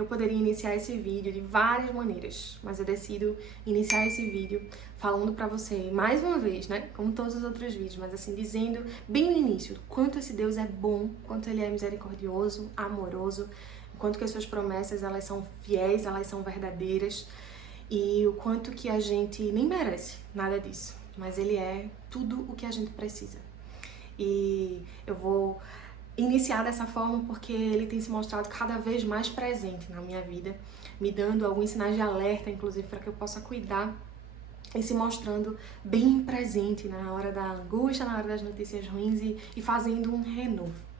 Eu poderia iniciar esse vídeo de várias maneiras, mas eu decido iniciar esse vídeo falando pra você, mais uma vez, né, como todos os outros vídeos, mas assim, dizendo bem no início, quanto esse Deus é bom, quanto Ele é misericordioso, amoroso, quanto que as suas promessas, elas são fiéis, elas são verdadeiras, e o quanto que a gente nem merece nada disso, mas Ele é tudo o que a gente precisa. E eu vou iniciar dessa forma porque Ele tem se mostrado cada vez mais presente na minha vida, me dando alguns sinais de alerta, inclusive, para que eu possa cuidar e se mostrando bem presente na hora da angústia, na hora das notícias ruins e fazendo um renovo.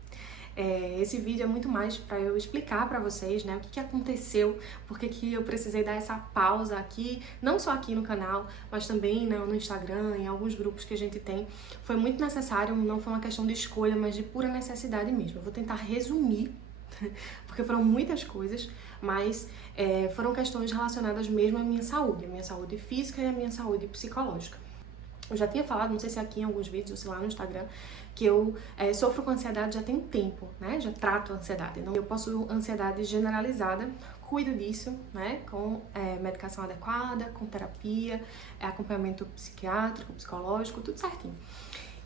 Esse vídeo é muito mais para eu explicar para vocês, né, o que aconteceu, porque que eu precisei dar essa pausa aqui, não só aqui no canal, mas também no Instagram, em alguns grupos que a gente tem. Foi muito necessário, não foi uma questão de escolha, mas de pura necessidade mesmo. Eu vou tentar resumir, porque foram muitas coisas, mas foram questões relacionadas mesmo à minha saúde física e à minha saúde psicológica. Eu já tinha falado, não sei se aqui em alguns vídeos ou se lá no Instagram, que eu sofro com ansiedade já tem um tempo, né? Já trato a ansiedade. Então, eu possuo ansiedade generalizada, cuido disso, né? Com medicação adequada, com terapia, acompanhamento psiquiátrico, psicológico, tudo certinho.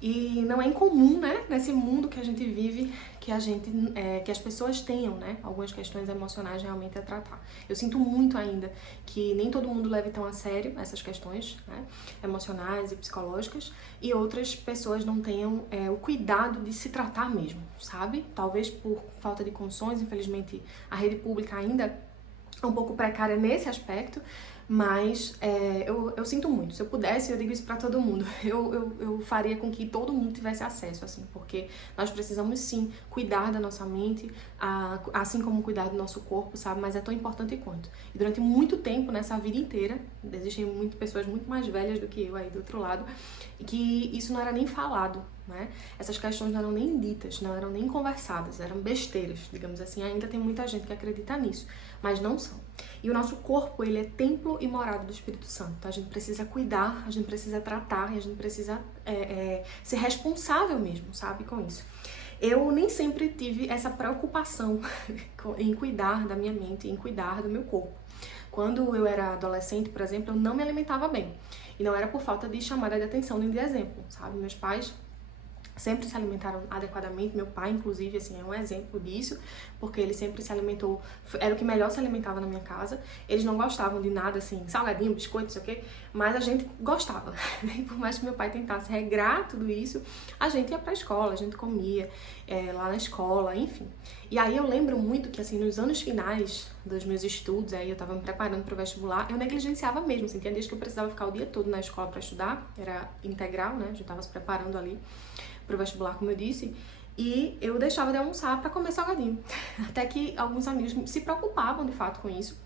E não é incomum, né, nesse mundo que a gente vive, que as pessoas tenham, né, algumas questões emocionais realmente a tratar. Eu sinto muito ainda que nem todo mundo leve tão a sério essas questões, né, emocionais e psicológicas, e outras pessoas não tenham o cuidado de se tratar mesmo, sabe? Talvez por falta de condições, infelizmente a rede pública ainda é um pouco precária nesse aspecto, mas eu sinto muito. Se eu pudesse, eu digo isso pra todo mundo, eu faria com que todo mundo tivesse acesso, assim, porque nós precisamos sim cuidar da nossa mente, assim como cuidar do nosso corpo, sabe? Mas é tão importante quanto. E durante muito tempo, nessa vida inteira, existem pessoas muito mais velhas do que eu aí do outro lado, e que isso não era nem falado, né? Essas questões não eram nem ditas, não eram nem conversadas, eram besteiras, digamos assim. Ainda tem muita gente que acredita nisso, mas não são. E o nosso corpo, ele é templo e morada do Espírito Santo. Então, a gente precisa cuidar, a gente precisa tratar, e a gente precisa ser responsável mesmo, sabe, com isso. Eu nem sempre tive essa preocupação em cuidar da minha mente, em cuidar do meu corpo. Quando eu era adolescente, por exemplo, eu não me alimentava bem. E não era por falta de chamada de atenção nem de exemplo, sabe? Meus pais sempre se alimentaram adequadamente, meu pai, inclusive, assim, é um exemplo disso, porque ele sempre se alimentou, era o que melhor se alimentava na minha casa. Eles não gostavam de nada, assim, salgadinho, biscoito, não sei o quê, mas a gente gostava. E por mais que meu pai tentasse regrar tudo isso, a gente ia pra escola, a gente comia lá na escola, enfim. E aí eu lembro muito que, assim, nos anos finais dos meus estudos, aí eu tava me preparando pro vestibular, eu negligenciava mesmo, assim, tinha dias que eu precisava ficar o dia todo na escola pra estudar, era integral, né, a gente tava se preparando ali pro vestibular, como eu disse, e eu deixava de almoçar para comer salgadinho. Até que alguns amigos se preocupavam de fato com isso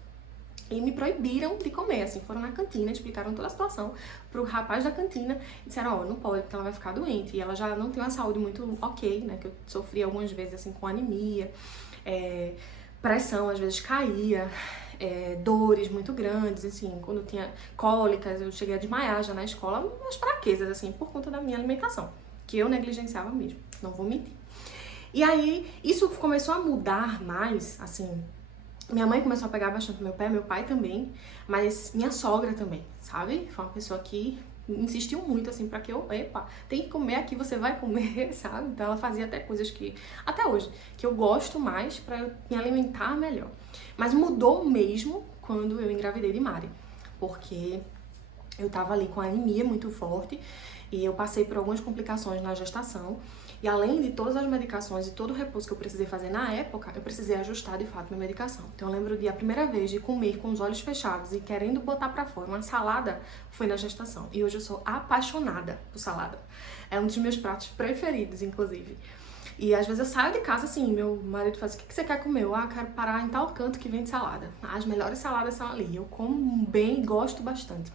e me proibiram de comer, assim, foram na cantina, explicaram toda a situação pro rapaz da cantina e disseram, não pode, porque ela vai ficar doente, e ela já não tem uma saúde muito ok, né, que eu sofri algumas vezes, assim, com anemia, pressão, às vezes caía, dores muito grandes, assim, quando tinha cólicas, eu cheguei a desmaiar já na escola, umas fraquezas, assim, por conta da minha alimentação, que eu negligenciava mesmo, não vou mentir. E aí, isso começou a mudar mais, assim, minha mãe começou a pegar bastante meu pé, meu pai também, mas minha sogra também, sabe? Foi uma pessoa que insistiu muito, assim, pra que eu, tem que comer aqui, você vai comer, sabe? Então ela fazia até coisas que, até hoje, que eu gosto mais pra eu me alimentar melhor. Mas mudou mesmo quando eu engravidei de Mari, porque eu tava ali com anemia muito forte e eu passei por algumas complicações na gestação. E além de todas as medicações e todo o repouso que eu precisei fazer na época, eu precisei ajustar de fato minha medicação. Então eu lembro de a primeira vez de comer com os olhos fechados e querendo botar pra fora uma salada foi na gestação. E hoje eu sou apaixonada por salada. É um dos meus pratos preferidos, inclusive. E às vezes eu saio de casa assim, meu marido faz, o que você quer comer? Eu quero parar em tal canto que vende salada. As melhores saladas são ali. Eu como bem e gosto bastante.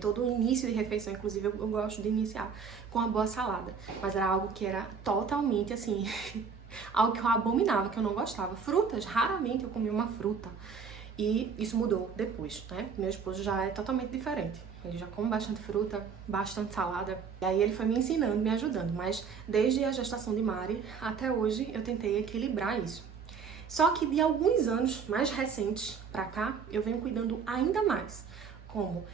Todo o início de refeição, inclusive, eu gosto de iniciar com uma boa salada. Mas era algo que era totalmente, assim, algo que eu abominava, que eu não gostava. Frutas, raramente eu comia uma fruta. E isso mudou depois, né? Meu esposo já é totalmente diferente. Ele já come bastante fruta, bastante salada. E aí ele foi me ensinando, me ajudando. Mas desde a gestação de Mari até hoje eu tentei equilibrar isso. Só que de alguns anos mais recentes pra cá, eu venho cuidando ainda mais. Como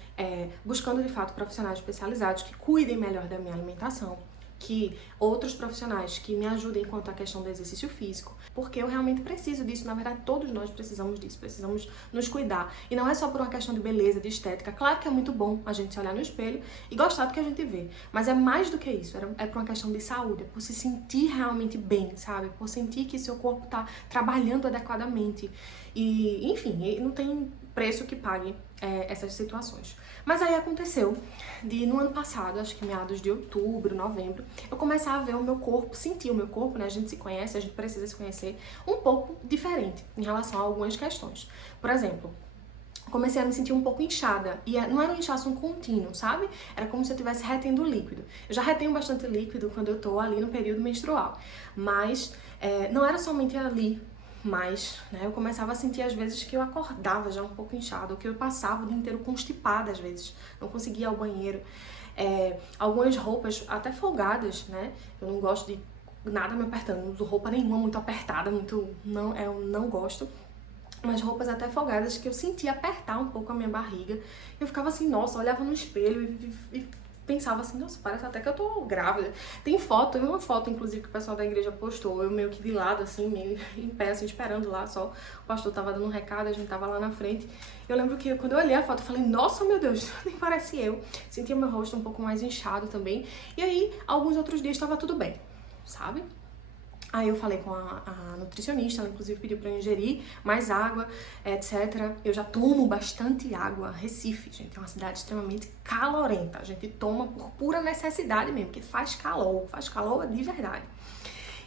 buscando de fato profissionais especializados que cuidem melhor da minha alimentação, que outros profissionais que me ajudem quanto à questão do exercício físico, porque eu realmente preciso disso. Na verdade, todos nós precisamos disso, precisamos nos cuidar. E não é só por uma questão de beleza, de estética. Claro que é muito bom a gente se olhar no espelho e gostar do que a gente vê, mas é mais do que isso, é por uma questão de saúde, é por se sentir realmente bem, sabe? Por sentir que seu corpo tá trabalhando adequadamente. E, enfim, não tem preço que pague essas situações. Mas aí aconteceu no ano passado, acho que meados de outubro, novembro, eu começar a ver o meu corpo, sentir o meu corpo, né? A gente se conhece, a gente precisa se conhecer um pouco diferente em relação a algumas questões. Por exemplo, comecei a me sentir um pouco inchada. E não era um inchaço contínuo, sabe? Era como se eu estivesse retendo líquido. Eu já retenho bastante líquido quando eu tô ali no período menstrual. Mas não era somente ali. Mas, né, eu começava a sentir às vezes que eu acordava já um pouco inchada, ou que eu passava o dia inteiro constipada às vezes, não conseguia ir ao banheiro. Algumas roupas até folgadas, né, eu não gosto de nada me apertando, não uso roupa nenhuma muito apertada, eu não gosto. Mas roupas até folgadas que eu sentia apertar um pouco a minha barriga. Eu ficava assim, nossa, eu olhava no espelho e pensava assim, nossa, parece até que eu tô grávida. Tem uma foto, inclusive, que o pessoal da igreja postou, eu meio que de lado, assim, meio em pé, assim, esperando lá, só o pastor tava dando um recado, a gente tava lá na frente. Eu lembro que quando eu olhei a foto, eu falei, nossa, meu Deus, nem parece eu. Sentia meu rosto um pouco mais inchado também. E aí, alguns outros dias tava tudo bem, sabe? Aí eu falei com a nutricionista, ela inclusive pediu pra eu ingerir mais água, etc. Eu já tomo bastante água. Recife, gente, é uma cidade extremamente calorenta. A gente toma por pura necessidade mesmo, porque faz calor de verdade.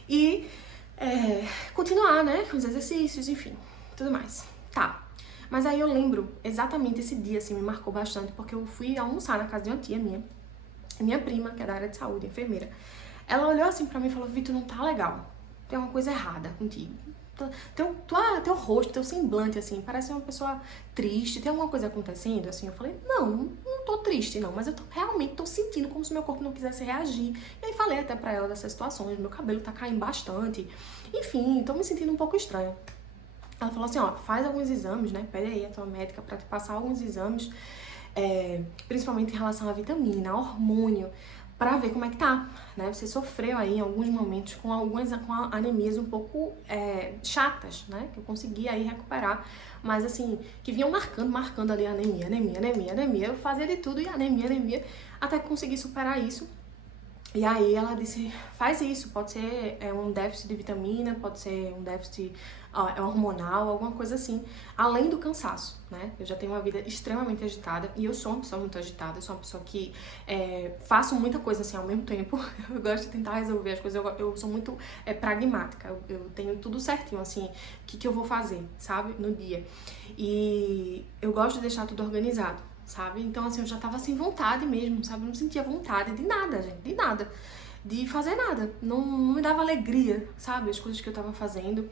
E continuar, né, com os exercícios, enfim, tudo mais. Tá, mas aí eu lembro exatamente esse dia, assim, me marcou bastante, porque eu fui almoçar na casa de uma tia minha prima, que é da área de saúde, enfermeira. Ela olhou assim pra mim e falou, Vitor, não tá legal. Tem uma coisa errada contigo. Teu rosto, teu semblante, assim, parece uma pessoa triste. Tem alguma coisa acontecendo? Assim, eu falei, não tô triste, não. Mas eu realmente tô sentindo como se meu corpo não quisesse reagir. E aí falei até pra ela dessas situações. Meu cabelo tá caindo bastante. Enfim, tô me sentindo um pouco estranha. Ela falou assim, ó, faz alguns exames, né? Pede aí a tua médica pra te passar alguns exames. Principalmente em relação à vitamina, hormônio, pra ver como é que tá, né? Você sofreu aí em alguns momentos com anemias um pouco chatas, né? Que eu consegui aí recuperar, mas assim, que vinham marcando ali anemia. Eu fazia de tudo e anemia, até que consegui superar isso. E aí ela disse, faz isso, pode ser um déficit de vitamina, pode ser um déficit hormonal, alguma coisa assim, além do cansaço, né? Eu já tenho uma vida extremamente agitada e eu sou uma pessoa muito agitada, eu sou uma pessoa que faço muita coisa assim ao mesmo tempo, eu gosto de tentar resolver as coisas, eu sou muito pragmática, eu tenho tudo certinho, assim, o que eu vou fazer, sabe, no dia. E eu gosto de deixar tudo organizado, sabe? Então, assim, eu já tava sem vontade mesmo, sabe? Eu não sentia vontade de nada, gente, de nada. De fazer nada. Não me dava alegria, sabe? As coisas que eu tava fazendo.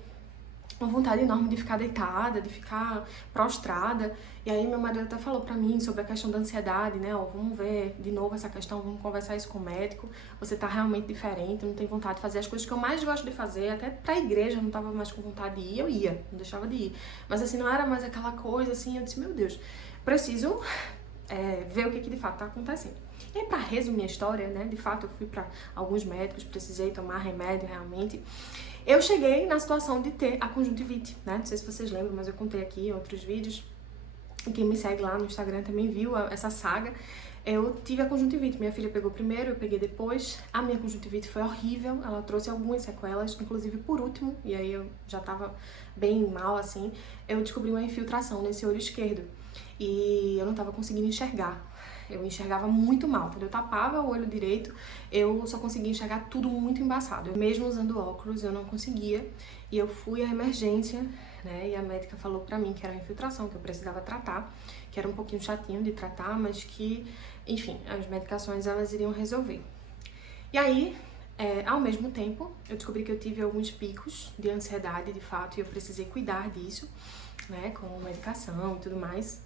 Uma vontade enorme de ficar deitada, de ficar prostrada. E aí meu marido até falou pra mim sobre a questão da ansiedade, né? Ó, vamos ver de novo essa questão, vamos conversar isso com o médico. Você tá realmente diferente, não tem vontade de fazer as coisas que eu mais gosto de fazer. Até pra igreja eu não tava mais com vontade de ir, eu ia, não deixava de ir. Mas assim, não era mais aquela coisa assim, eu disse, meu Deus, preciso ver o que de fato tá acontecendo. E aí, pra resumir a história, né? De fato, eu fui pra alguns médicos, precisei tomar remédio realmente. Eu cheguei na situação de ter a conjuntivite, né? Não sei se vocês lembram, mas eu contei aqui em outros vídeos. E quem me segue lá no Instagram também viu essa saga. Eu tive a conjuntivite. Minha filha pegou primeiro, eu peguei depois. A minha conjuntivite foi horrível. Ela trouxe algumas sequelas, inclusive por último. E aí eu já tava bem mal, assim. Eu descobri uma infiltração nesse olho esquerdo. E eu não tava conseguindo enxergar. Eu enxergava muito mal. Quando eu tapava o olho direito, eu só conseguia enxergar tudo muito embaçado. Eu, mesmo usando óculos, eu não conseguia. E eu fui à emergência, né? E a médica falou pra mim que era uma infiltração, que eu precisava tratar. Que era um pouquinho chatinho de tratar, mas que, enfim, as medicações elas iriam resolver. E aí, ao mesmo tempo, eu descobri que eu tive alguns picos de ansiedade, de fato, e eu precisei cuidar disso, né? Com medicação e tudo mais.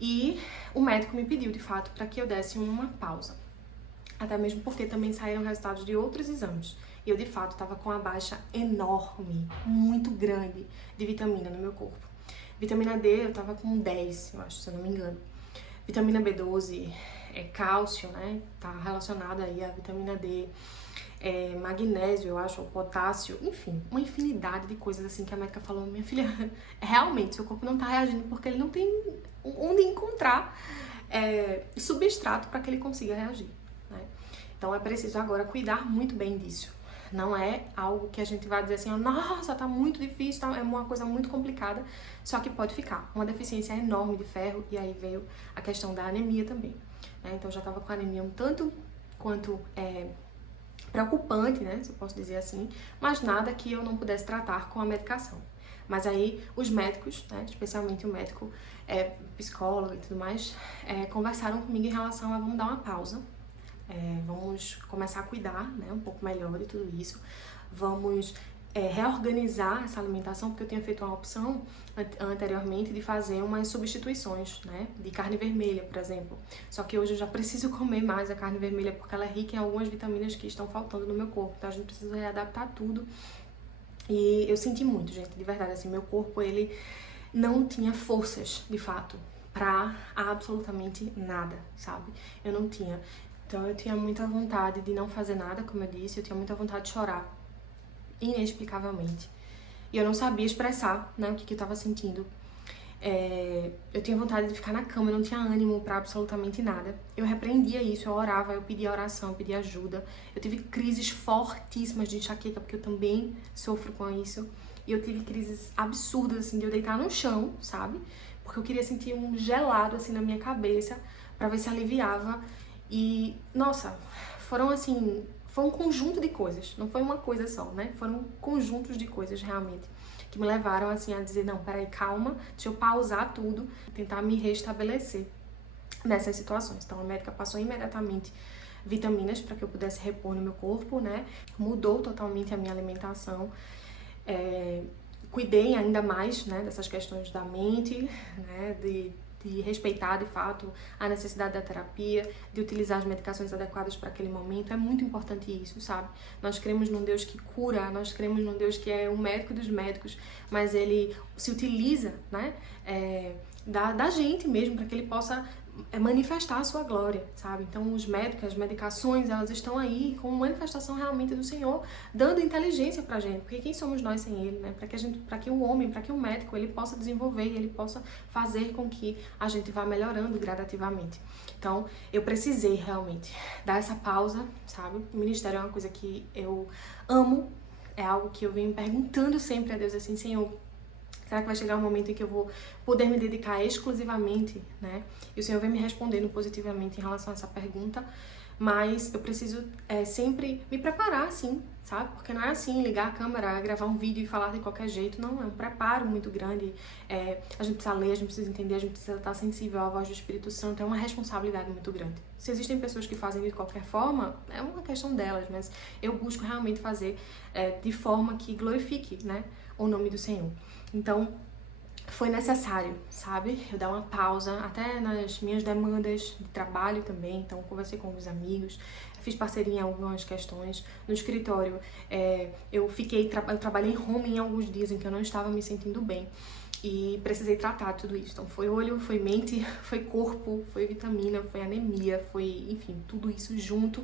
E o médico me pediu, de fato, para que eu desse uma pausa. Até mesmo porque também saíram resultados de outros exames. E eu, de fato, estava com uma baixa enorme, muito grande de vitamina no meu corpo. Vitamina D eu estava com 10, eu acho, se eu não me engano. Vitamina B12, cálcio, né? Tá relacionado aí à vitamina D. Magnésio, eu acho, ou potássio, enfim, uma infinidade de coisas assim que a médica falou, minha filha, realmente, seu corpo não tá reagindo porque ele não tem onde encontrar substrato para que ele consiga reagir, né? Então é preciso agora cuidar muito bem disso. Não é algo que a gente vai dizer assim, nossa, tá muito difícil, tá, é uma coisa muito complicada, só que pode ficar. Uma deficiência enorme de ferro, e aí veio a questão da anemia também, né? Então eu já tava com anemia um tanto quanto preocupante, né, se eu posso dizer assim, mas nada que eu não pudesse tratar com a medicação. Mas aí os médicos, né, especialmente o médico psicólogo e tudo mais, conversaram comigo em relação a vamos dar uma pausa, vamos começar a cuidar, né, um pouco melhor de tudo isso, vamos reorganizar essa alimentação, porque eu tinha feito uma opção anteriormente de fazer umas substituições, né, de carne vermelha, por exemplo. Só que hoje eu já preciso comer mais a carne vermelha porque ela é rica em algumas vitaminas que estão faltando no meu corpo, então a gente precisa readaptar tudo. E eu senti muito, gente, de verdade, assim, meu corpo, ele não tinha forças, de fato, pra absolutamente nada, sabe? Eu não tinha. Então eu tinha muita vontade de não fazer nada, como eu disse, eu tinha muita vontade de chorar, inexplicavelmente. E eu não sabia expressar, né, o que eu tava sentindo. Eu tinha vontade de ficar na cama, eu não tinha ânimo pra absolutamente nada. Eu repreendia isso, eu orava, eu pedia oração, eu pedia ajuda. Eu tive crises fortíssimas de enxaqueca, porque eu também sofro com isso. E eu tive crises absurdas, assim, de eu deitar no chão, sabe? Porque eu queria sentir um gelado, assim, na minha cabeça, pra ver se aliviava. E, nossa, foram, assim, foi um conjunto de coisas, não foi uma coisa só, né? Foram conjuntos de coisas, realmente, que me levaram, assim, a dizer, não, peraí, calma, deixa eu pausar tudo, tentar me restabelecer nessas situações. Então, a médica passou imediatamente vitaminas para que eu pudesse repor no meu corpo, né? Mudou totalmente a minha alimentação. Cuidei ainda mais, né, dessas questões da mente, né, de respeitar, de fato, a necessidade da terapia, de utilizar as medicações adequadas para aquele momento. É muito importante isso, sabe? Nós cremos num Deus que cura, nós cremos num Deus que é o médico dos médicos, mas ele se utiliza, né, da gente mesmo, para que ele possa manifestar a sua glória, sabe? Então os médicos, as medicações, elas estão aí como manifestação realmente do Senhor, dando inteligência pra gente, porque quem somos nós sem Ele, né? Para que o homem, para que o médico, ele possa desenvolver, ele possa fazer com que a gente vá melhorando gradativamente. Então eu precisei realmente dar essa pausa, sabe? O ministério é uma coisa que eu amo, é algo que eu venho perguntando sempre a Deus assim, Senhor, será que vai chegar um momento em que eu vou poder me dedicar exclusivamente, né? E o Senhor vem me respondendo positivamente em relação a essa pergunta, mas eu preciso sempre me preparar, assim, sabe? Porque não é assim, ligar a câmera, gravar um vídeo e falar de qualquer jeito, não, é um preparo muito grande. A gente precisa ler, a gente precisa entender, a gente precisa estar sensível à voz do Espírito Santo, é uma responsabilidade muito grande. Se existem pessoas que fazem de qualquer forma, é uma questão delas, mas eu busco realmente fazer de forma que glorifique, né, o nome do Senhor. Então, foi necessário, sabe? Eu dar uma pausa, até nas minhas demandas de trabalho também. Então, conversei com alguns amigos, fiz parceria em algumas questões. No escritório, eu trabalhei em home em alguns dias em que eu não estava me sentindo bem. E precisei tratar tudo isso. Então, foi olho, foi mente, foi corpo, foi vitamina, foi anemia, foi, enfim, tudo isso junto,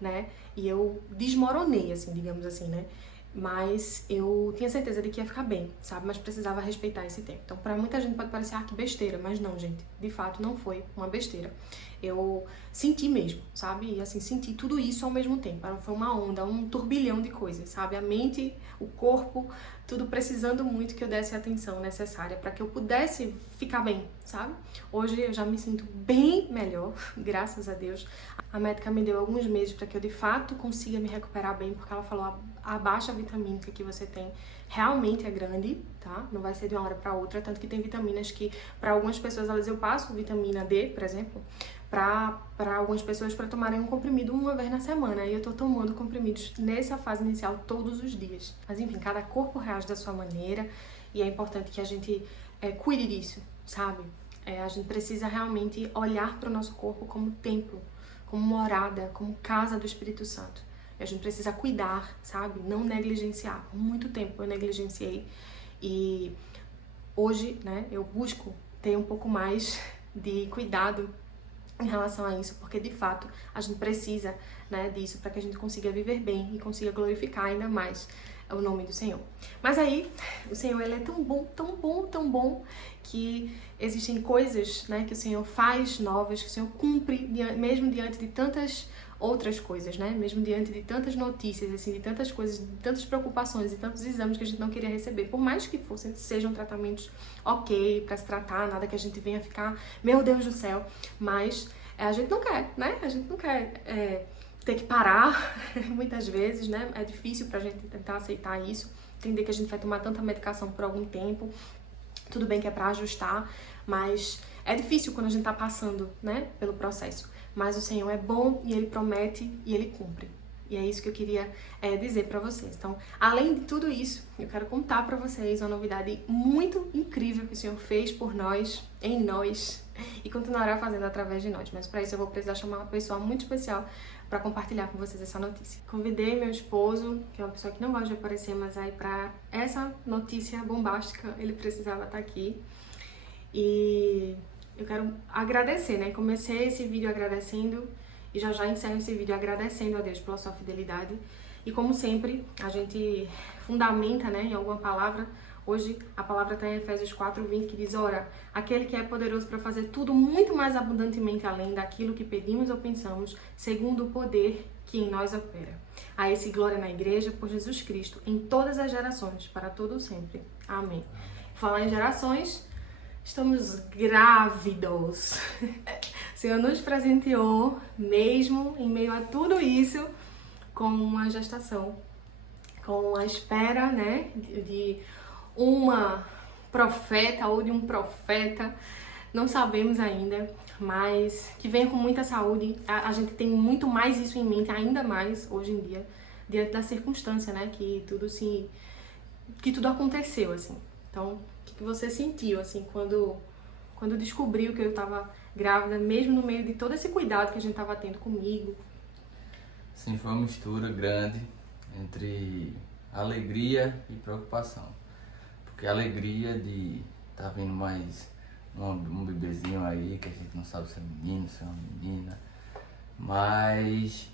né? E eu desmoronei, assim, digamos assim, né? Mas eu tinha certeza de que ia ficar bem, sabe? Mas precisava respeitar esse tempo. Então, pra muita gente pode parecer, que besteira, mas não, gente. De fato, não foi uma besteira. Eu senti mesmo, sabe? E assim, senti tudo isso ao mesmo tempo. Foi uma onda, um turbilhão de coisas, sabe? A mente, o corpo, tudo precisando muito que eu desse a atenção necessária para que eu pudesse ficar bem, sabe? Hoje eu já me sinto bem melhor, graças a Deus. A médica me deu alguns meses para que eu de fato consiga me recuperar bem, porque ela falou a baixa vitamínica que você tem realmente é grande, tá? Não vai ser de uma hora para outra, tanto que tem vitaminas que para algumas pessoas eu passo vitamina D, por exemplo, para algumas pessoas para tomarem um comprimido uma vez na semana, e eu tô tomando comprimidos nessa fase inicial todos os dias. Mas enfim, cada corpo reage da sua maneira e é importante que a gente cuide disso, sabe? A gente precisa realmente olhar para o nosso corpo como templo, como morada, como casa do Espírito Santo. A gente precisa cuidar, sabe? Não negligenciar. Por muito tempo eu negligenciei e hoje, né, eu busco ter um pouco mais de cuidado em relação a isso, porque de fato a gente precisa, né, disso para que a gente consiga viver bem e consiga glorificar ainda mais o nome do Senhor. Mas aí, o Senhor, ele é tão bom, tão bom, tão bom, que existem coisas, né, que o Senhor faz novas, que o Senhor cumpre, mesmo diante de tantas outras coisas, né, mesmo diante de tantas notícias, assim, de tantas coisas, de tantas preocupações e tantos exames que a gente não queria receber, por mais que sejam tratamentos ok, para se tratar, nada que a gente venha ficar, meu Deus do céu, mas a gente não quer, né, a gente não quer ter que parar muitas vezes, né? É difícil pra gente tentar aceitar isso, entender que a gente vai tomar tanta medicação por algum tempo. Tudo bem que é pra ajustar, mas é difícil quando a gente tá passando, né, pelo processo. Mas o Senhor é bom e Ele promete e Ele cumpre. E é isso que eu queria dizer pra vocês. Então, além de tudo isso, eu quero contar pra vocês uma novidade muito incrível que o Senhor fez por nós, em nós, e continuará fazendo através de nós. Mas pra isso eu vou precisar chamar uma pessoa muito especial para compartilhar com vocês essa notícia. Convidei meu esposo, que é uma pessoa que não gosta de aparecer, mas aí para essa notícia bombástica ele precisava estar aqui. E eu quero agradecer, né? Comecei esse vídeo agradecendo e já encerro esse vídeo agradecendo a Deus pela sua fidelidade. E como sempre, a gente fundamenta, né, em alguma palavra. Hoje a palavra está em Efésios 4:20, que diz: ora, aquele que é poderoso para fazer tudo muito mais abundantemente além daquilo que pedimos ou pensamos, segundo o poder que em nós opera. A esse glória na igreja por Jesus Cristo, em todas as gerações, para todo o sempre. Amém. Falar em gerações, estamos grávidos. O Senhor nos presenteou, mesmo em meio a tudo isso, com uma gestação, com a espera, né, de uma profeta ou de um profeta, não sabemos ainda, mas que venha com muita saúde. A gente tem muito mais isso em mente, ainda mais hoje em dia, diante da circunstância, né, que tudo aconteceu, assim. Então, o que você sentiu, assim, quando descobriu que eu estava grávida, mesmo no meio de todo esse cuidado que a gente estava tendo comigo? Sim, foi uma mistura grande entre alegria e preocupação. Porque a alegria de estar vindo mais um bebezinho aí, que a gente não sabe se é menino, se é uma menina. Mas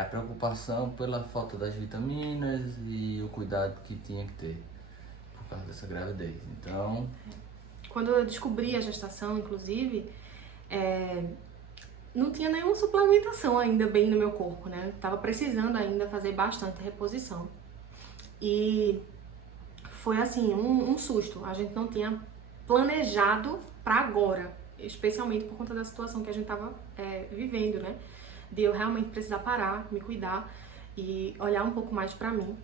a preocupação pela falta das vitaminas e o cuidado que tinha que ter por causa dessa gravidez. Então, quando eu descobri a gestação, inclusive, não tinha nenhuma suplementação ainda bem no meu corpo, né? Eu tava precisando ainda fazer bastante reposição. E foi assim, um susto. A gente não tinha planejado pra agora, especialmente por conta da situação que a gente tava vivendo, né? De eu realmente precisar parar, me cuidar e olhar um pouco mais pra mim,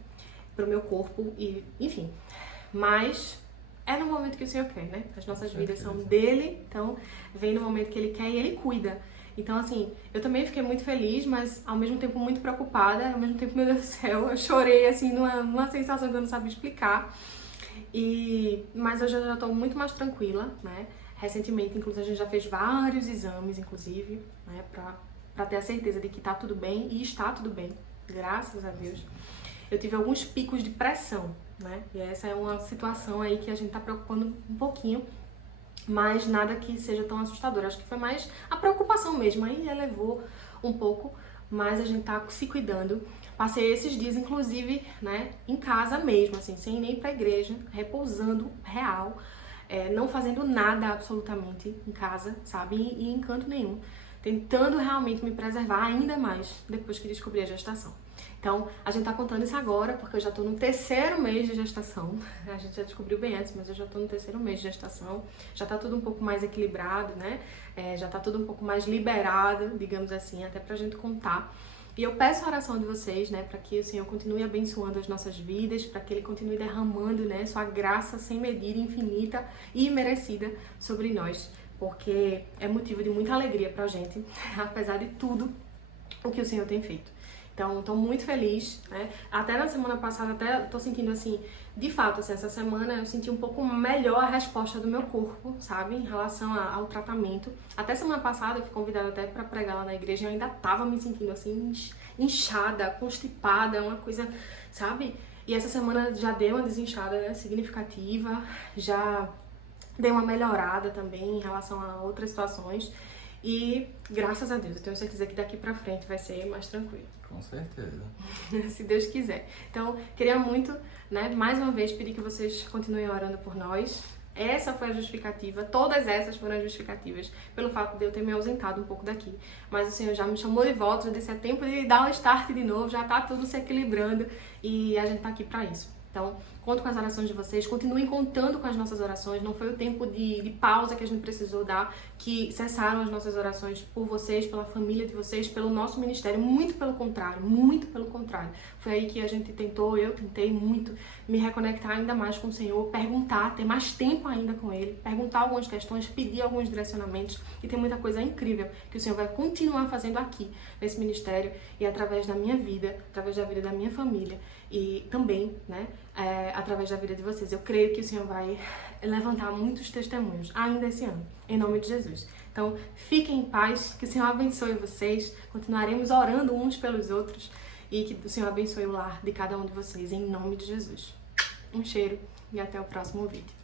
pro meu corpo e, enfim. Mas é no momento que o Senhor quer, né? As nossas vidas são dele, então vem no momento que ele quer e ele cuida. Então, assim, eu também fiquei muito feliz, mas ao mesmo tempo muito preocupada, ao mesmo tempo, meu Deus do céu, eu chorei, assim, numa sensação que eu não sabia explicar. Mas hoje eu já estou muito mais tranquila, né? Recentemente, inclusive, a gente já fez vários exames, inclusive, né? Pra ter a certeza de que tá tudo bem, e está tudo bem, graças a Deus. Eu tive alguns picos de pressão, né? E essa é uma situação aí que a gente tá preocupando um pouquinho, mas nada que seja tão assustador. Acho que foi mais a preocupação mesmo, aí elevou um pouco, mas a gente tá se cuidando. Passei esses dias, inclusive, né, em casa mesmo, assim, sem ir nem pra igreja, repousando real, não fazendo nada absolutamente em casa, sabe, e em canto nenhum, tentando realmente me preservar ainda mais depois que descobri a gestação. Então, a gente tá contando isso agora, porque eu já tô no 3º mês de gestação. A gente já descobriu bem antes, mas eu já tô no 3º mês de gestação. Já tá tudo um pouco mais equilibrado, né? Já tá tudo um pouco mais liberado, digamos assim, até pra gente contar. E eu peço a oração de vocês, né, para que o Senhor continue abençoando as nossas vidas, para que Ele continue derramando, né, sua graça sem medida, infinita e merecida sobre nós, porque é motivo de muita alegria pra gente, apesar de tudo o que o Senhor tem feito. Então, estou muito feliz, né? Até na semana passada, até tô sentindo assim, de fato, assim, essa semana eu senti um pouco melhor a resposta do meu corpo, sabe? Em relação ao tratamento. Até semana passada eu fui convidada até para pregar lá na igreja e eu ainda tava me sentindo assim, inchada, constipada, uma coisa, sabe? E essa semana já deu uma desinchada, né, significativa, já deu uma melhorada também em relação a outras situações. E graças a Deus, eu tenho certeza que daqui pra frente vai ser mais tranquilo. Com certeza. Se Deus quiser. Então, queria muito, né, mais uma vez pedir que vocês continuem orando por nós. Essa foi a justificativa, todas essas foram as justificativas pelo fato de eu ter me ausentado um pouco daqui. Mas o Senhor já me chamou de volta, já disse, é tempo de dar um start de novo, já tá tudo se equilibrando e a gente tá aqui pra isso. Então, conto com as orações de vocês, continuem contando com as nossas orações, não foi o tempo de pausa que a gente precisou dar, que cessaram as nossas orações por vocês, pela família de vocês, pelo nosso ministério, muito pelo contrário, muito pelo contrário. Foi aí que a gente eu tentei muito me reconectar ainda mais com o Senhor, perguntar, ter mais tempo ainda com Ele, perguntar algumas questões, pedir alguns direcionamentos, e tem muita coisa incrível que o Senhor vai continuar fazendo aqui, nesse ministério, e através da minha vida, através da vida da minha família, e também, né, através da vida de vocês. Eu creio que o Senhor vai levantar muitos testemunhos ainda esse ano, em nome de Jesus. Então, fiquem em paz, que o Senhor abençoe vocês, continuaremos orando uns pelos outros e que o Senhor abençoe o lar de cada um de vocês, em nome de Jesus. Um cheiro e até o próximo vídeo.